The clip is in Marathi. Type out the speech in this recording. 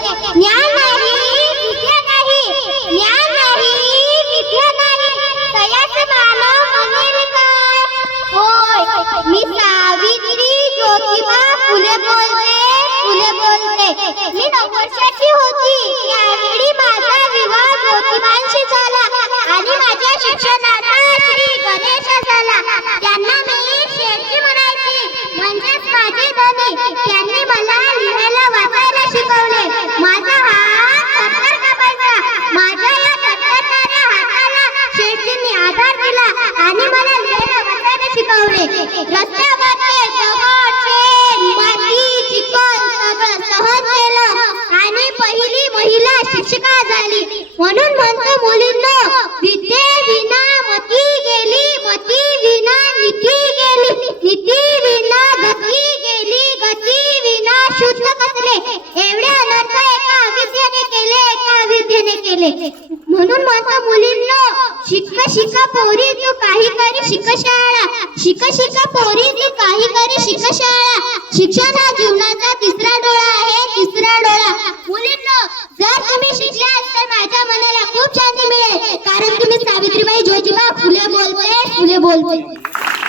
ज्ञान नाही विद्या नाही, ज्ञान नाही विद्या नाही, तयाच मानव म्हणेल काय? होय मी सावित्री ज्योतिबा फुले बोलते, फुले बोलते. मी 9 वर्षाची होती त्यावेळी माझा विवाह ज्योतिबांशी झाला आणि माझ्या शिक्षणाचा श्री गणेश झाला. त्यांना मी शेठजी म्हणायची, म्हणजेच माझे धनी. त्यांनी मला लिहायला वाचायला शिकवले. माझा हात थरथर कापायचा. माझ्या या थरथरणाऱ्या हाताला शेठजींनी आधार दिला आणि मला लिहायला वाचायला शिकवले. रस्त्यावरचे दगड, शेण, माती, चिखल सगळं सहन केलं आणि पहिली महिला शिक्षिका झाली. म्हणून म्हणतो मुलींनो, विद्येविना मती गेली, मती विना नीती गेली, नीती विना गती गेली, गती विना शुद्ध कसले. एवढे अनर्थ एका अविद्येने केले, एका अविद्येने केले. म्हणून म्हणतो मुलींनो, शिक शिक पोरी तू काही करी शिक शाळा, शिक शिक पोरी तू काही करी शिक शाळा. शिक्षण हा जीवनाचा तिसरा डोळा आहे, तिसरा डोळा. मुलींनो, जर तुम्ही शिकल्यास तर माझ्या मनाला खूप शांती मिळेल, कारण तुम्ही सावित्रीबाई ज्योतिबा फुले बोलते, फुले बोलते.